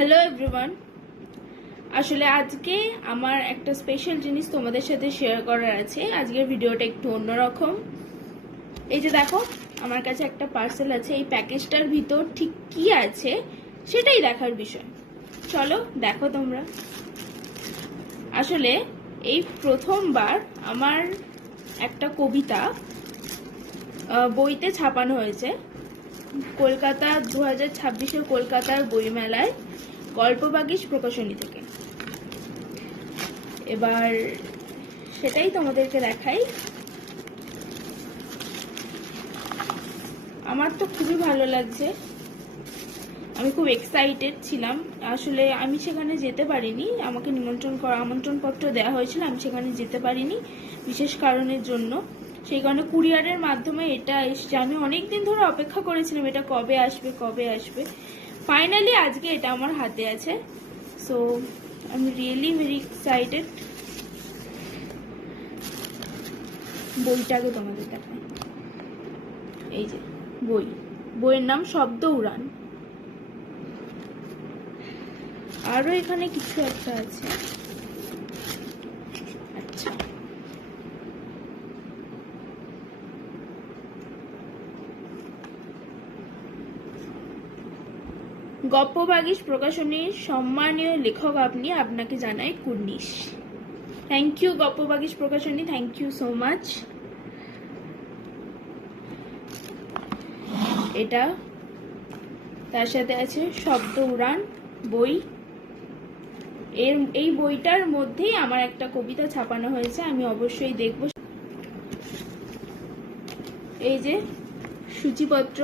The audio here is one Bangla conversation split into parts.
Hello everyone. আসলে আজকে আমার একটা স্পেশাল জিনিস তোমাদের সাথে শেয়ার করার আছে। আজকের ভিডিওটা একটু অন্যরকম। এই যে দেখো, আমার কাছে একটা পার্সেল আছে। এই প্যাকেজটার ভিতর ঠিক কি আছে সেটাই দেখার বিষয়। চলো দেখো তোমরা। আসলে এই প্রথমবার আমার একটা কবিতা বইতে ছাপানো হয়েছে কলকাতা 2026-এ কলকাতার বইমেলায় গল্পবাগীশ প্রকাশনী থেকে। এবার সেটাই তোমাদেরকে দেখাই। আমার তো খুবই ভালো লাগছে, আমি খুব এক্সাইটেড ছিলাম। আসলে আমি সেখানে যেতে পারিনি, আমাকে আমন্ত্রণপত্র দেওয়া হয়েছিল, আমি সেখানে যেতে পারিনি বিশেষ কারণের জন্য। সেই কারণে কুরিয়ারের মাধ্যমে এটা এসছে। আমি অনেকদিন ধরে অপেক্ষা করেছিলাম এটা কবে আসবে। ফাইনালি আজকে এটা আমার হাতে আছে। So I am really very excited. বইটাকে তোমাদের দেখাই। এই যে বইয়ের নাম শব্দ উড়ান। আরো এখানে কিছু একটা আছে। আচ্ছা, গল্পবাগীশ প্রকাশনীর সম্মানীয় লেখক আপনি, আপনাকে জানাই কুর্নিশ। Thank you Galpabagish Prakashani, thank you so much. এটা তার সাথে আছে শব্দ উড়ান বই। এই বইটার মধ্যেই আমার একটা কবিতা ছাপানো হয়েছে, আমি অবশ্যই দেখব। এই যে সূচিপত্র,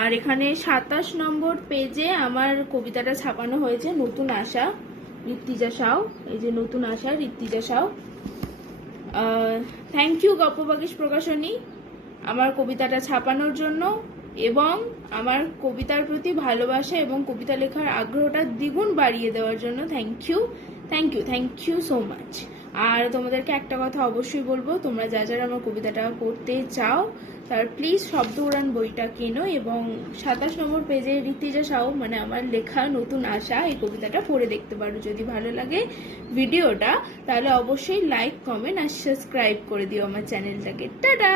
আর এখানে 27 নম্বর পেজে আমার কবিতাটা ছাপানো হয়েছে। নতুন আশা, ঋত্বিজা সাউ। এই যে নতুন আশা, ঋত্বিজা সাউ। থ্যাংক ইউ গল্পবাগীশ প্রকাশনী আমার কবিতাটা ছাপানোর জন্য এবং আমার কবিতার প্রতি ভালোবাসা এবং কবিতা লেখার আগ্রহটা দ্বিগুণ বাড়িয়ে দেওয়ার জন্য। Thank you so much. আর তোমাদেরকে একটা কথা অবশ্যই বলবো, তোমরা যারা আমার কবিতাটা পড়তে চাও তার প্লিজ শব্দ উড়ান বইটা কেনো এবং 27 নম্বর পেজে ঋত্বিজা সাউ মানে আমার লেখা নতুন আশা এই কবিতাটা পড়ে দেখতে পারো। যদি ভালো লাগে ভিডিওটা তাহলে অবশ্যই লাইক, কমেন্ট আর সাবস্ক্রাইব করে দিও আমার চ্যানেলটাকে। টাটা।